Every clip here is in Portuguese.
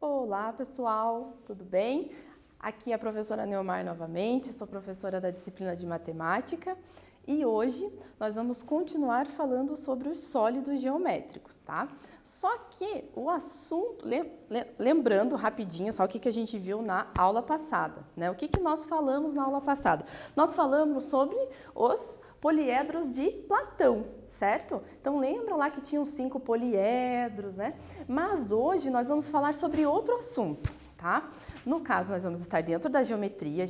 Olá, pessoal, tudo bem? Aqui é a professora Neomar novamente, sou professora da disciplina de matemática e hoje nós vamos continuar falando sobre os sólidos geométricos, tá? Só que o assunto, lembrando rapidinho só o que a gente viu na aula passada, né? O que nós falamos na aula passada? Nós falamos sobre os poliedros de Platão, certo? Então lembram lá que tinham 5 poliedros, né? Mas hoje nós vamos falar sobre outro assunto, tá? No caso, nós vamos estar dentro da geometria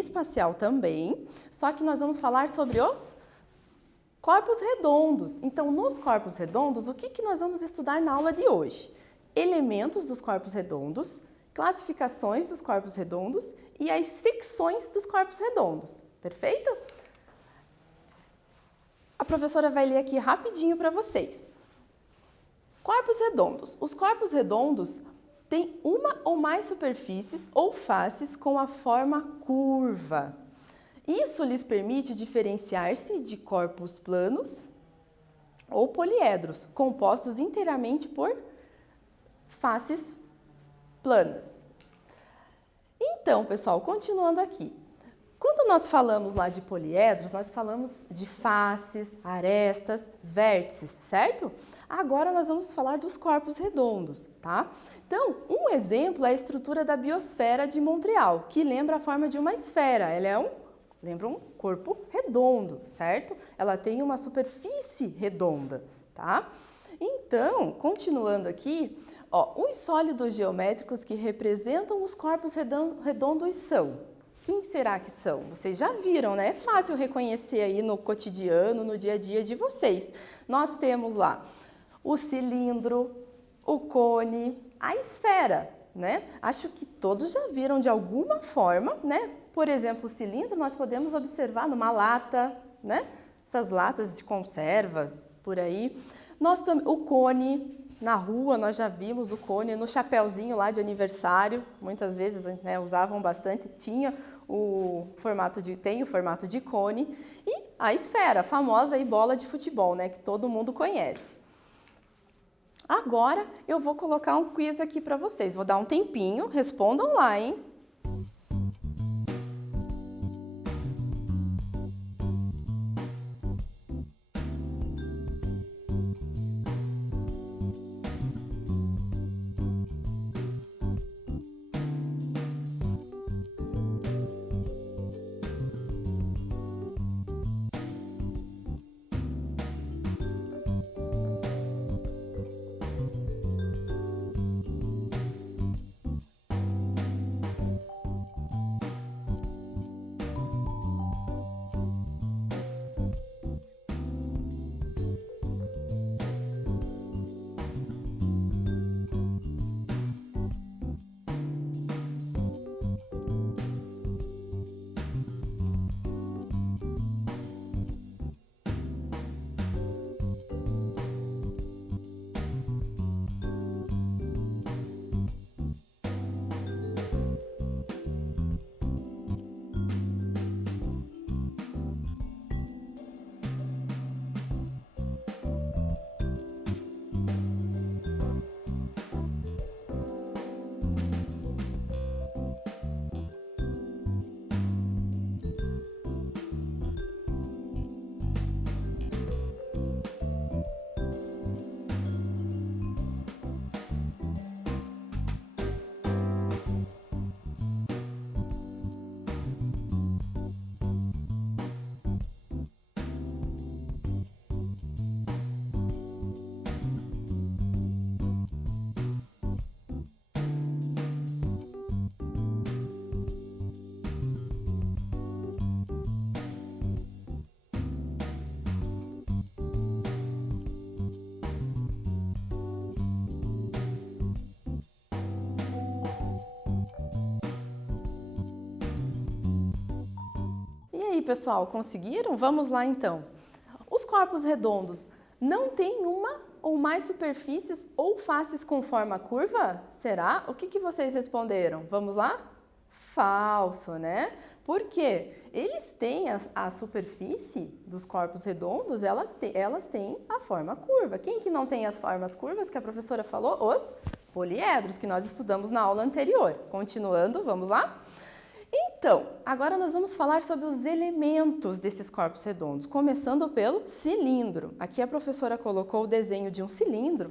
espacial também, só que nós vamos falar sobre os corpos redondos. Então, nos corpos redondos, o que nós vamos estudar na aula de hoje? Elementos dos corpos redondos, classificações dos corpos redondos e as secções dos corpos redondos, perfeito? A professora vai ler aqui rapidinho para vocês. Corpos redondos. Os corpos redondos têm uma ou mais superfícies ou faces com a forma curva. Isso lhes permite diferenciar-se de corpos planos ou poliedros, compostos inteiramente por faces planas. Então, pessoal, continuando aqui. Quando nós falamos lá de poliedros, nós falamos de faces, arestas, vértices, certo? Agora nós vamos falar dos corpos redondos, tá? Então, um exemplo é a estrutura da biosfera de Montreal, que lembra a forma de uma esfera. Ela lembra um corpo redondo, certo? Ela tem uma superfície redonda, tá? Então, continuando aqui, os sólidos geométricos que representam os corpos redondos são... Quem será que são? Vocês já viram, né? É fácil reconhecer aí no cotidiano, no dia a dia de vocês. Nós temos lá o cilindro, o cone, a esfera, né? Acho que todos já viram de alguma forma, né? Por exemplo, o cilindro nós podemos observar numa lata, né? Essas latas de conserva, por aí. O cone, na rua nós já vimos o cone, no chapéuzinho lá de aniversário, muitas vezes, né, usavam bastante, tem o formato de cone, e a esfera, a famosa aí bola de futebol, né, que todo mundo conhece. Agora eu vou colocar um quiz aqui para vocês, vou dar um tempinho, respondam lá, hein? aí, pessoal, conseguiram? Vamos lá, então. Os corpos redondos não têm uma ou mais superfícies ou faces com forma curva? Será? O que vocês responderam? Vamos lá? Falso, né? Porque eles têm a superfície dos corpos redondos, elas têm a forma curva. Quem que não tem as formas curvas que a professora falou? Os poliedros, que nós estudamos na aula anterior. Continuando, vamos lá? Então, agora nós vamos falar sobre os elementos desses corpos redondos, começando pelo cilindro. Aqui a professora colocou o desenho de um cilindro,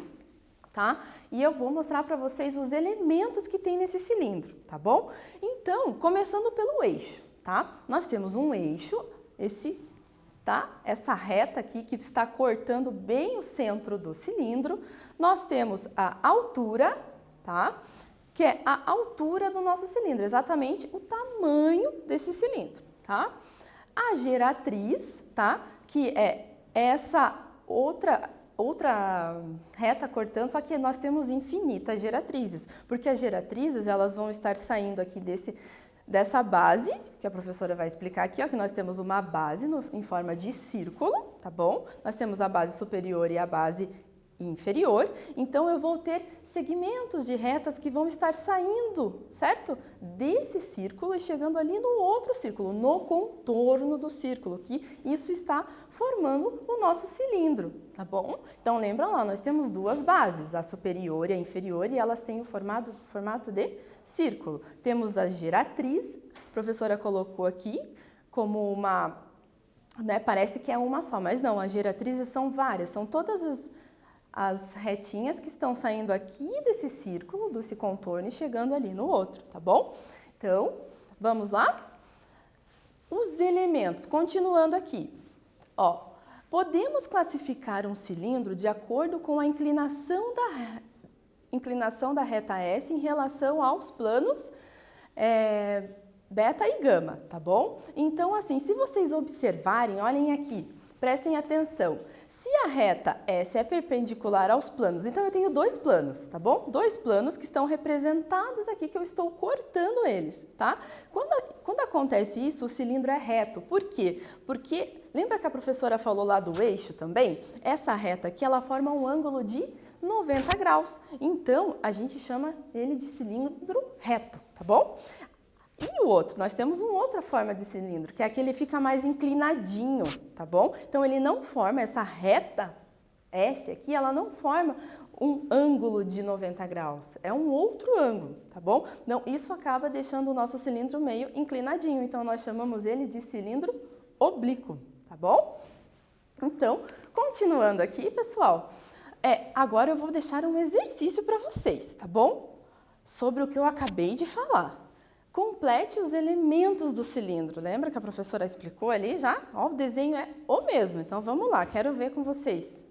tá? E eu vou mostrar para vocês os elementos que tem nesse cilindro, tá bom? Então, começando pelo eixo, tá? Nós temos um eixo, essa reta aqui que está cortando bem o centro do cilindro. Nós temos a altura, tá? Que é a altura do nosso cilindro, exatamente o tamanho desse cilindro, tá? A geratriz, tá? Que é essa outra reta cortando, só que nós temos infinitas geratrizes, porque as geratrizes, elas vão estar saindo aqui dessa base, que a professora vai explicar aqui, ó, que nós temos uma base em forma de círculo, tá bom? Nós temos a base superior e a base inferior, então eu vou ter segmentos de retas que vão estar saindo, certo? Desse círculo e chegando ali no outro círculo, no contorno do círculo, que isso está formando o nosso cilindro, tá bom? Então lembra lá, nós temos duas bases, a superior e a inferior, e elas têm o formato de círculo. Temos a geratriz, a professora colocou aqui como uma, né, parece que é uma só, mas não, as geratrizes são várias, são todas as retinhas que estão saindo aqui desse círculo, desse contorno e chegando ali no outro, tá bom? Então, vamos lá? Os elementos, continuando aqui, ó, podemos classificar um cilindro de acordo com a inclinação da reta S em relação aos planos beta e gama, tá bom? Então, assim, se vocês observarem, olhem aqui, prestem atenção. Se a reta S é perpendicular aos planos, então eu tenho dois planos, tá bom? Dois planos que estão representados aqui, que eu estou cortando eles, tá? Quando acontece isso, o cilindro é reto. Por quê? Porque, lembra que a professora falou lá do eixo também? Essa reta aqui, ela forma um ângulo de 90 graus. Então, a gente chama ele de cilindro reto, tá bom? E o outro, nós temos uma outra forma de cilindro, que é aquele que fica mais inclinadinho, tá bom? Então, ele não forma essa reta S aqui, ela não forma um ângulo de 90 graus, é um outro ângulo, tá bom? Então, isso acaba deixando o nosso cilindro meio inclinadinho, então nós chamamos ele de cilindro oblíquo, tá bom? Então, continuando aqui, pessoal, agora eu vou deixar um exercício para vocês, tá bom? Sobre o que eu acabei de falar. Complete os elementos do cilindro. Lembra que a professora explicou ali já? Ó, o desenho é o mesmo, então vamos lá, quero ver com vocês.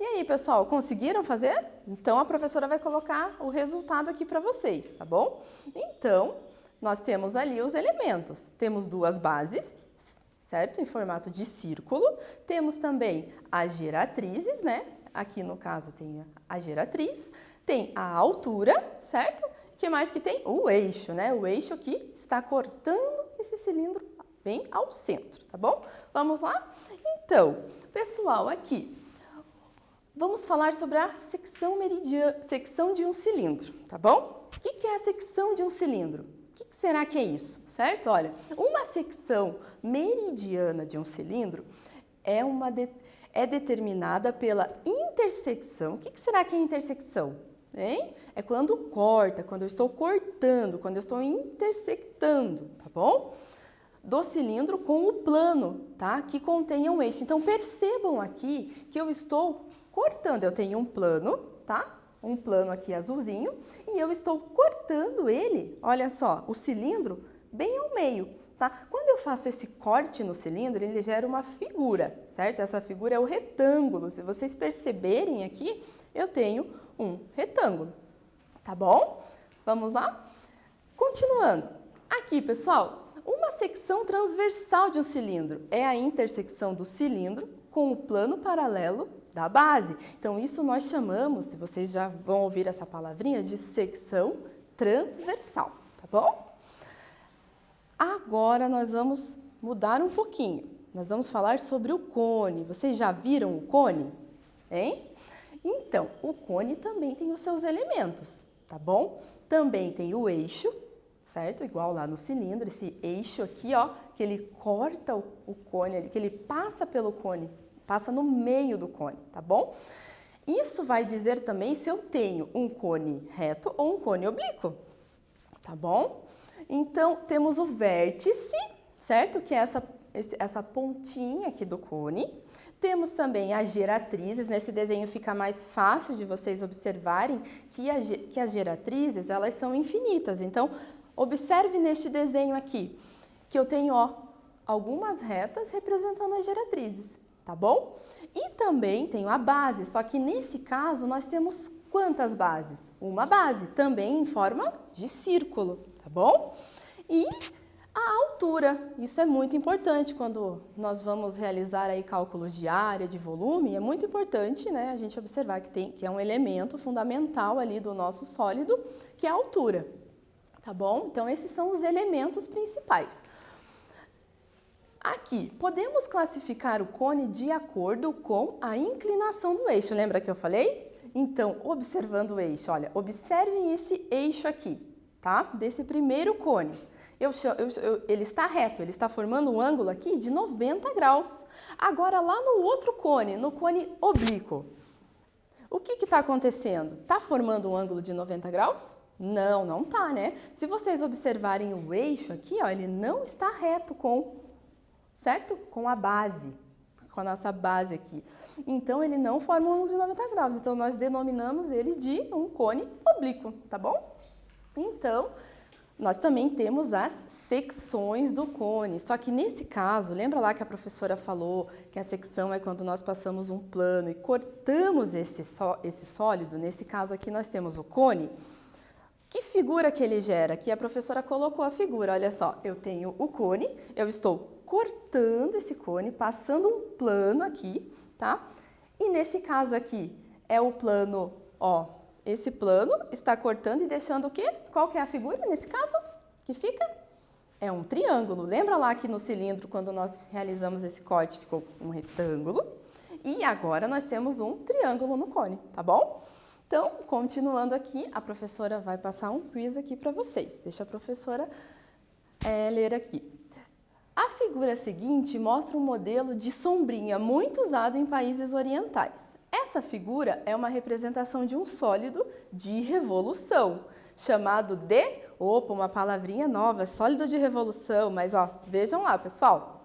E aí, pessoal, conseguiram fazer? Então, a professora vai colocar o resultado aqui para vocês, tá bom? Então, nós temos ali os elementos. Temos duas bases, certo? Em formato de círculo. Temos também as geratrizes, né? Aqui, no caso, tem a geratriz. Tem a altura, certo? O que mais que tem? O eixo, né? O eixo aqui está cortando esse cilindro bem ao centro, tá bom? Vamos lá? Então, pessoal, aqui... Vamos falar sobre a secção de um cilindro, tá bom? O que é a secção de um cilindro? O que será que é isso, certo? Olha, uma secção meridiana de um cilindro é determinada pela intersecção. O que será que é intersecção? Hein? É quando corta, quando eu estou cortando, quando eu estou intersectando, tá bom? Do cilindro com o plano, tá? Que contém um eixo. Então, percebam aqui que eu estou cortando, eu tenho um plano, tá? Um plano aqui azulzinho, e eu estou cortando ele, olha só, o cilindro bem ao meio, tá? Quando eu faço esse corte no cilindro, ele gera uma figura, certo? Essa figura é o retângulo. Se vocês perceberem aqui, eu tenho um retângulo, tá bom? Vamos lá? Continuando. Aqui, pessoal, uma secção transversal de um cilindro é a intersecção do cilindro com o plano paralelo da base. Então, isso nós chamamos, se vocês já vão ouvir essa palavrinha, de secção transversal, tá bom? Agora, nós vamos mudar um pouquinho. Nós vamos falar sobre o cone. Vocês já viram o cone? Hein? Então, o cone também tem os seus elementos, tá bom? Também tem o eixo, certo? Igual lá no cilindro, esse eixo aqui, ó, que ele corta o cone, que ele passa pelo cone, passa no meio do cone, tá bom? Isso vai dizer também se eu tenho um cone reto ou um cone oblíquo, tá bom? Então, temos o vértice, certo? Que é essa pontinha aqui do cone. Temos também as geratrizes. Nesse desenho fica mais fácil de vocês observarem que as geratrizes, elas são infinitas. Então, observe neste desenho aqui, que eu tenho, ó, algumas retas representando as geratrizes. Tá bom? E também tenho a base, só que nesse caso nós temos quantas bases? Uma base, também em forma de círculo, tá bom? E a altura, isso é muito importante quando nós vamos realizar aí cálculos de área, de volume, é muito importante, né, a gente observar que é um elemento fundamental ali do nosso sólido, que é a altura, tá bom? Então esses são os elementos principais. Aqui, podemos classificar o cone de acordo com a inclinação do eixo. Lembra que eu falei? Então, observando o eixo, olha, observem esse eixo aqui, tá? Desse primeiro cone. Ele está reto, ele está formando um ângulo aqui de 90 graus. Agora, lá no outro cone, no cone oblíquo, o que está acontecendo? Está formando um ângulo de 90 graus? Não, não está, né? Se vocês observarem o eixo aqui, ó, ele não está reto certo? Com a base, com a nossa base aqui. Então, ele não forma um ângulo de 90 graus. Então, nós denominamos ele de um cone oblíquo, tá bom? Então, nós também temos as secções do cone. Só que nesse caso, lembra lá que a professora falou que a secção é quando nós passamos um plano e cortamos esse sólido? Nesse caso aqui, nós temos o cone. Que figura que ele gera? Aqui a professora colocou a figura, olha só, eu tenho o cone, eu estou cortando esse cone, passando um plano aqui, tá? E nesse caso aqui, é o plano, ó, esse plano está cortando e deixando o quê? Qual que é a figura nesse caso? Que fica? É um triângulo. Lembra lá que no cilindro, quando nós realizamos esse corte, ficou um retângulo? E agora nós temos um triângulo no cone, tá bom? Então, continuando aqui, a professora vai passar um quiz aqui para vocês. Deixa a professora ler aqui. A figura seguinte mostra um modelo de sombrinha muito usado em países orientais. Essa figura é uma representação de um sólido de revolução, chamado de... Opa, uma palavrinha nova, sólido de revolução, mas ó, vejam lá, pessoal.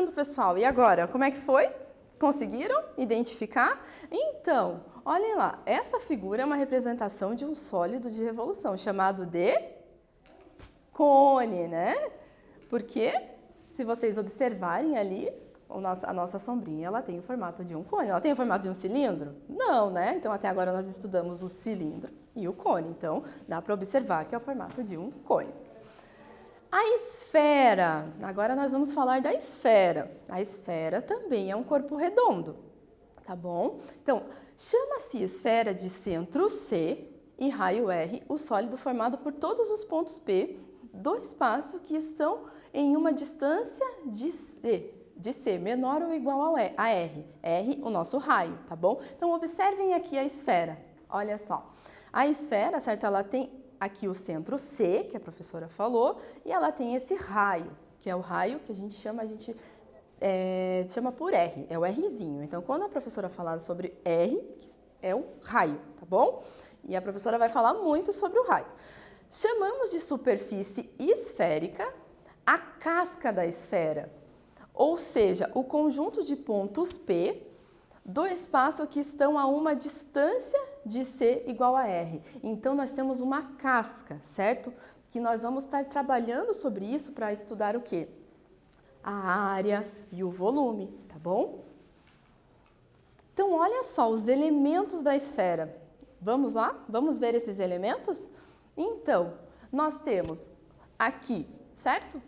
gostando, pessoal? E agora, como é que foi? Conseguiram identificar? Então, olhem lá, essa figura é uma representação de um sólido de revolução, chamado de cone, né? Porque, se vocês observarem ali, a nossa sombrinha, ela tem o formato de um cone. Ela tem o formato de um cilindro? Não, né? Então, até agora nós estudamos o cilindro e o cone. Então, dá para observar que é o formato de um cone. A esfera. Agora nós vamos falar da esfera. A esfera também é um corpo redondo, tá bom? Então, chama-se esfera de centro C e raio R o sólido formado por todos os pontos P do espaço que estão em uma distância de C menor ou igual a R. R, o nosso raio, tá bom? Então, observem aqui a esfera. Olha só. A esfera, certo? Ela tem aqui o centro C, que a professora falou, e ela tem esse raio, que é o raio que a gente chama por R, é o Rzinho. Então, quando a professora falar sobre R, é o raio, tá bom? E a professora vai falar muito sobre o raio. Chamamos de superfície esférica a casca da esfera, ou seja, o conjunto de pontos P do espaço que estão a uma distância de C igual a R. Então, nós temos uma casca, certo? Que nós vamos estar trabalhando sobre isso para estudar o quê? A área e o volume, tá bom? Então, olha só os elementos da esfera. Vamos lá? Vamos ver esses elementos? Então, nós temos aqui, certo?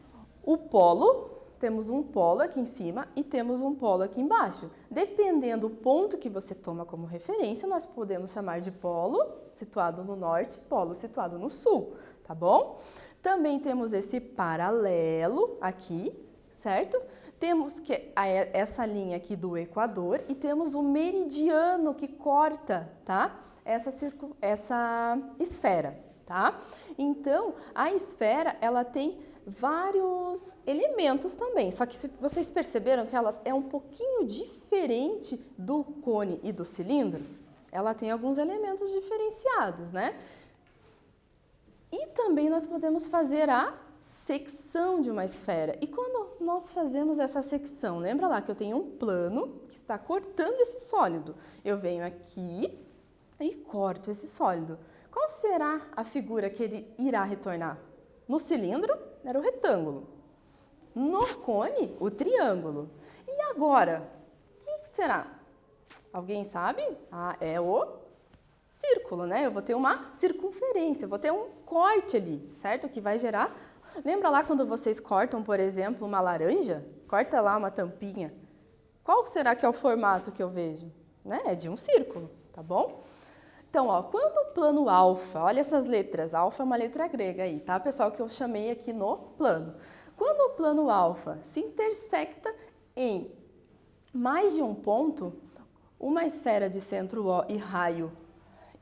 O polo, temos um polo aqui em cima e temos um polo aqui embaixo. Dependendo do ponto que você toma como referência, nós podemos chamar de polo situado no norte, polo situado no sul, tá bom? Também temos esse paralelo aqui, certo? Temos essa linha aqui do Equador e temos o meridiano que corta, tá? Essa esfera, tá? Então, a esfera, ela tem vários elementos também, só que se vocês perceberam que ela é um pouquinho diferente do cone e do cilindro, ela tem alguns elementos diferenciados, né? E também nós podemos fazer a secção de uma esfera. E quando nós fazemos essa secção, lembra lá que eu tenho um plano que está cortando esse sólido. Eu venho aqui e corto esse sólido. Qual será a figura que ele irá retornar? No cilindro, era o retângulo. No cone, o triângulo. E agora, o que será? Alguém sabe? Ah, é o círculo, né? Eu vou ter uma circunferência, eu vou ter um corte ali, certo? Que vai gerar... Lembra lá quando vocês cortam, por exemplo, uma laranja? Corta lá uma tampinha. Qual será que é o formato que eu vejo? Né? É de um círculo, tá bom? Então, ó, quando o plano alfa, olha essas letras, alfa é uma letra grega aí, tá, pessoal, que eu chamei aqui no plano. Quando o plano alfa se intersecta em mais de um ponto, uma esfera de centro O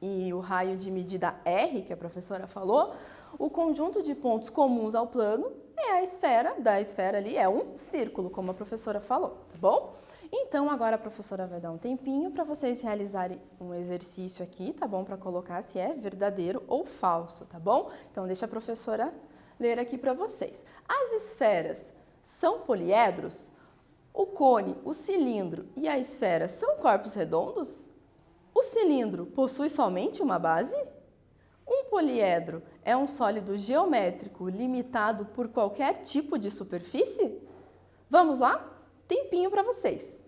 e o raio de medida R, que a professora falou, o conjunto de pontos comuns ao plano é a esfera, da esfera ali é um círculo, como a professora falou, tá bom? Então, agora a professora vai dar um tempinho para vocês realizarem um exercício aqui, tá bom? Para colocar se é verdadeiro ou falso, tá bom? Então, deixa a professora ler aqui para vocês. As esferas são poliedros? O cone, o cilindro e a esfera são corpos redondos? O cilindro possui somente uma base? Um poliedro é um sólido geométrico limitado por qualquer tipo de superfície? Vamos lá? Tempinho para vocês.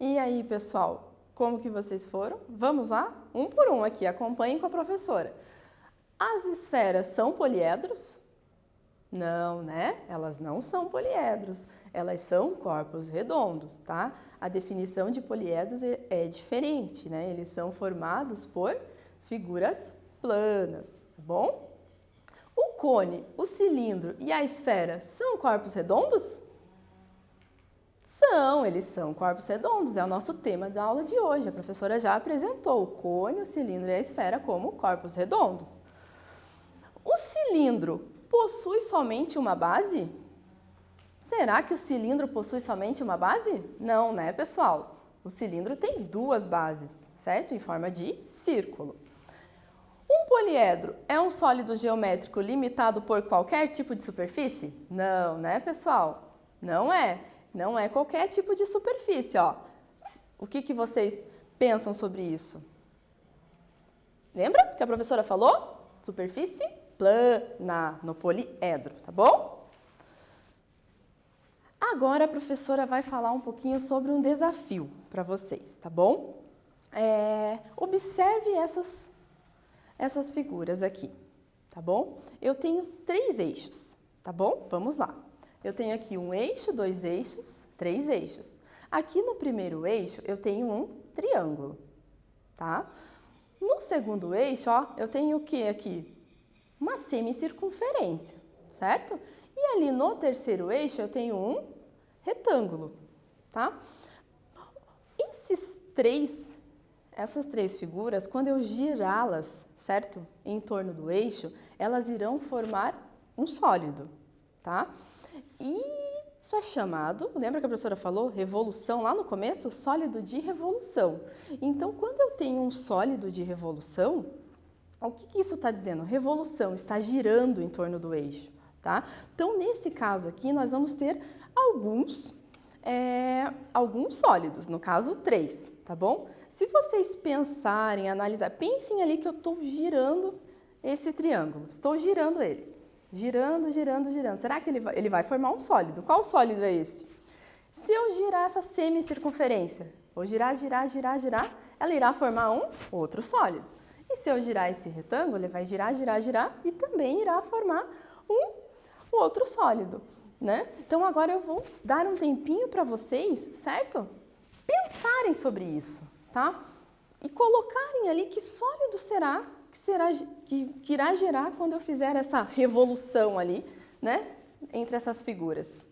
E aí, pessoal, como que vocês foram? Vamos lá? Um por um aqui, acompanhem com a professora. As esferas são poliedros? Não, né? Elas não são poliedros, elas são corpos redondos, tá? A definição de poliedros é diferente, né? Eles são formados por figuras planas, tá bom? O cone, o cilindro e a esfera são corpos redondos? São, eles são corpos redondos, é o nosso tema da aula de hoje. A professora já apresentou o cone, o cilindro e a esfera como corpos redondos. O cilindro possui somente uma base? Será que o cilindro possui somente uma base? Não, né, pessoal? O cilindro tem duas bases, certo? Em forma de círculo. Um poliedro é um sólido geométrico limitado por qualquer tipo de superfície? Não, né, pessoal? Não é. Não é qualquer tipo de superfície, ó. O que vocês pensam sobre isso? Lembra que a professora falou? Superfície plana no poliedro, tá bom? Agora a professora vai falar um pouquinho sobre um desafio para vocês, tá bom? Observe essas figuras aqui, tá bom? Eu tenho 3 eixos, tá bom? Vamos lá. Eu tenho aqui um eixo, 2 eixos, 3 eixos. Aqui no primeiro eixo eu tenho um triângulo, tá? No segundo eixo, ó, eu tenho o que aqui? Uma semicircunferência, certo? E ali no terceiro eixo eu tenho um retângulo, tá? Essas três figuras, quando eu girá-las, certo? Em torno do eixo, elas irão formar um sólido, tá? E isso é chamado, lembra que a professora falou? Revolução lá no começo? Sólido de revolução. Então, quando eu tenho um sólido de revolução, o que isso está dizendo? Revolução, está girando em torno do eixo, tá? Então, nesse caso aqui, nós vamos ter alguns sólidos, no caso 3, tá bom? Se vocês pensarem, analisar, pensem ali que eu estou girando esse triângulo, estou girando ele, girando, girando, girando. Será que ele vai formar um sólido? Qual sólido é esse? Se eu girar essa semicircunferência, vou girar, girar, girar, girar, ela irá formar um outro sólido. E se eu girar esse retângulo, ele vai girar, girar, girar e também irá formar um outro sólido, né? Então, agora eu vou dar um tempinho para vocês, certo? Pensarem sobre isso, tá? E colocarem ali que sólido que irá gerar quando eu fizer essa revolução ali, né? Entre essas figuras.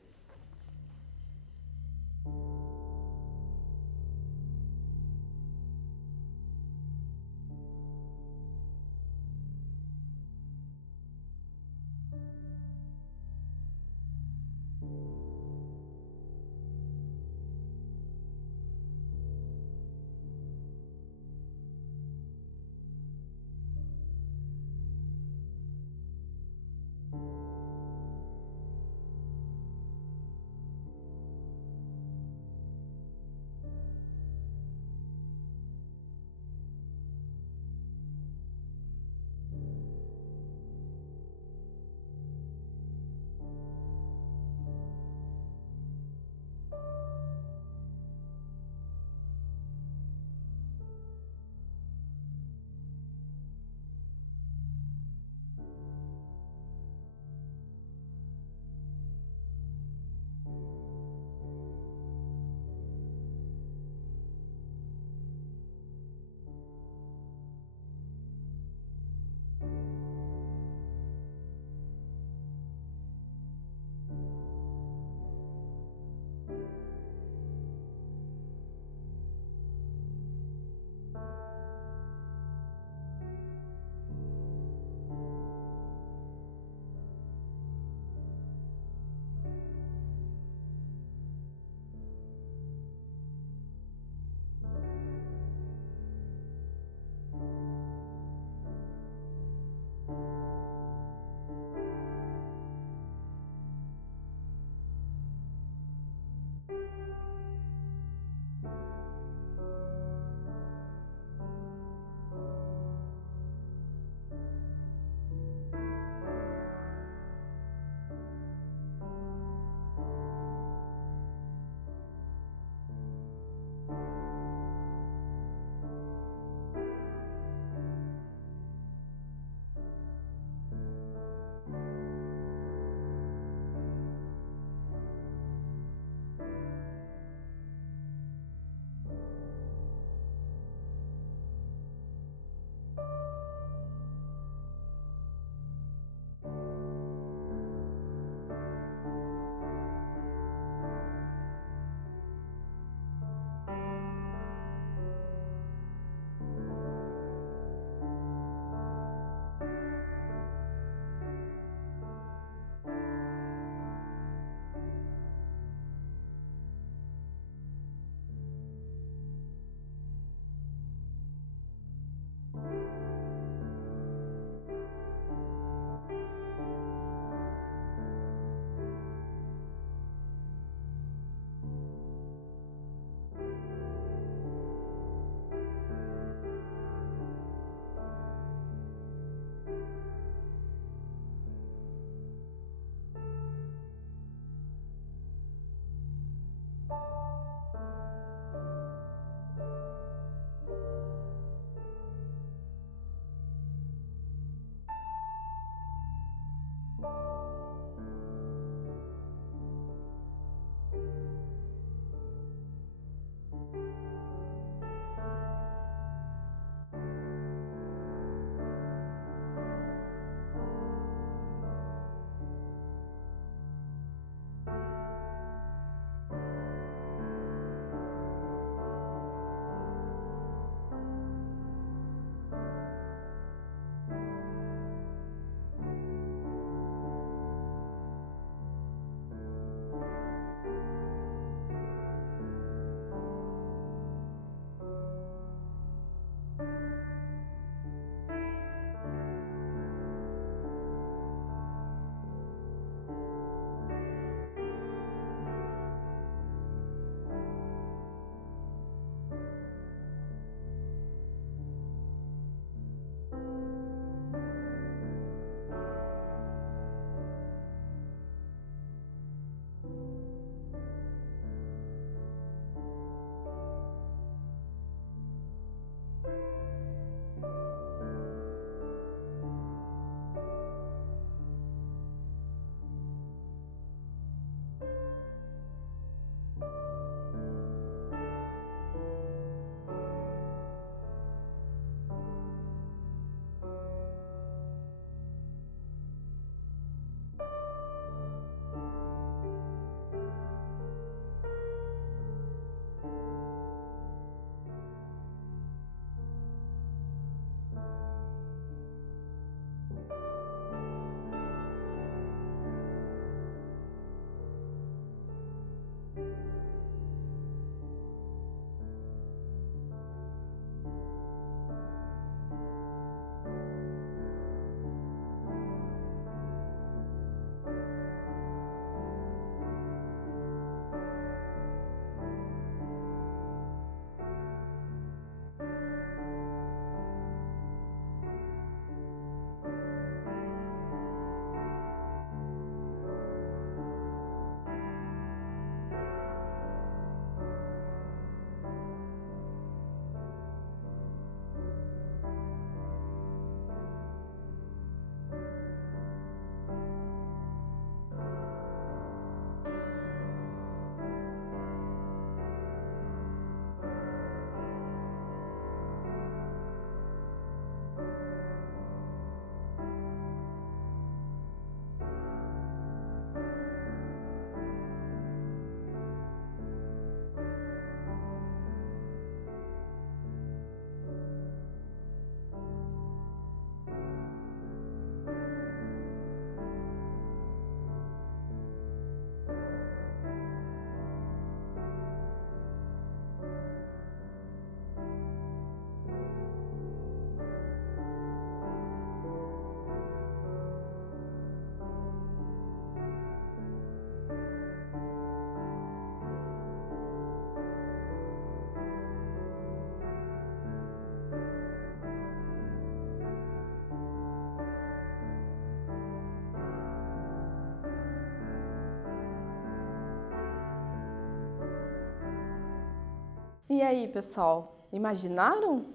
E aí, pessoal, imaginaram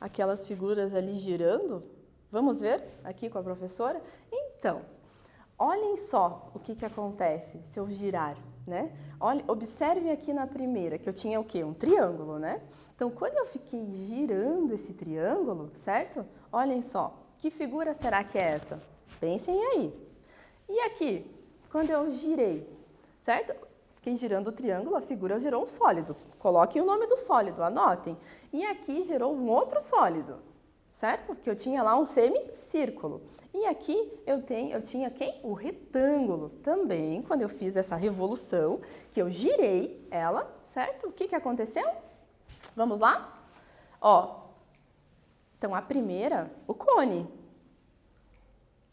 aquelas figuras ali girando? Vamos ver aqui com a professora? Então, olhem só o que acontece se eu girar, né? Olha, observem aqui na primeira, que eu tinha o quê? Um triângulo, né? Então, quando eu fiquei girando esse triângulo, certo? Olhem só, que figura será que é essa? Pensem aí. E aqui, quando eu girei, certo? Fiquei girando o triângulo, a figura gerou um sólido. Coloquem o nome do sólido, anotem. E aqui gerou um outro sólido, certo? Que eu tinha lá um semicírculo. E aqui eu tinha quem? O retângulo. Também, quando eu fiz essa revolução, que eu girei ela, certo? O que aconteceu? Vamos lá? Ó, então a primeira, o cone.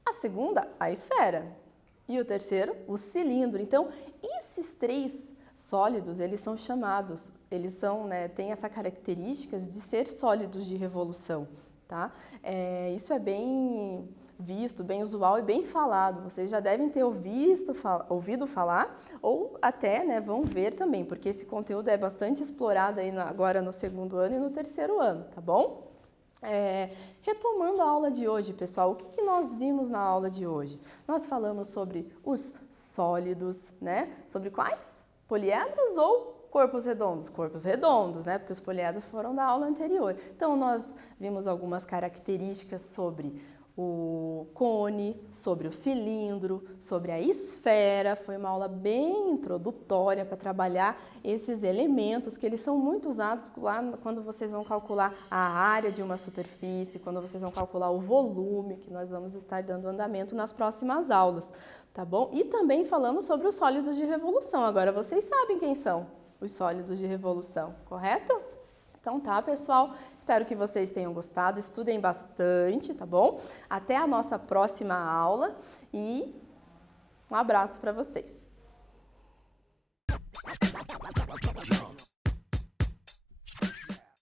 A segunda, a esfera. E o terceiro, o cilindro. Então, esses três sólidos, eles são chamados, eles são, né, têm essa características de ser sólidos de revolução, tá? Isso é bem visto, bem usual e bem falado. Vocês já devem ter ouvido falar ou até, né, vão ver também, porque esse conteúdo é bastante explorado aí agora no segundo ano e no terceiro ano, tá bom? Retomando a aula de hoje, pessoal, o que nós vimos na aula de hoje? Nós falamos sobre os sólidos, né? Sobre quais? Poliedros ou corpos redondos? Corpos redondos, né? Porque os poliedros foram da aula anterior. Então, nós vimos algumas características sobre o cone, sobre o cilindro, sobre a esfera. Foi uma aula bem introdutória para trabalhar esses elementos que eles são muito usados lá quando vocês vão calcular a área de uma superfície, quando vocês vão calcular o volume, que nós vamos estar dando andamento nas próximas aulas, tá bom? E também falamos sobre os sólidos de revolução. Agora vocês sabem quem são os sólidos de revolução, correto? Então tá, pessoal, espero que vocês tenham gostado, estudem bastante, tá bom? Até a nossa próxima aula e um abraço para vocês.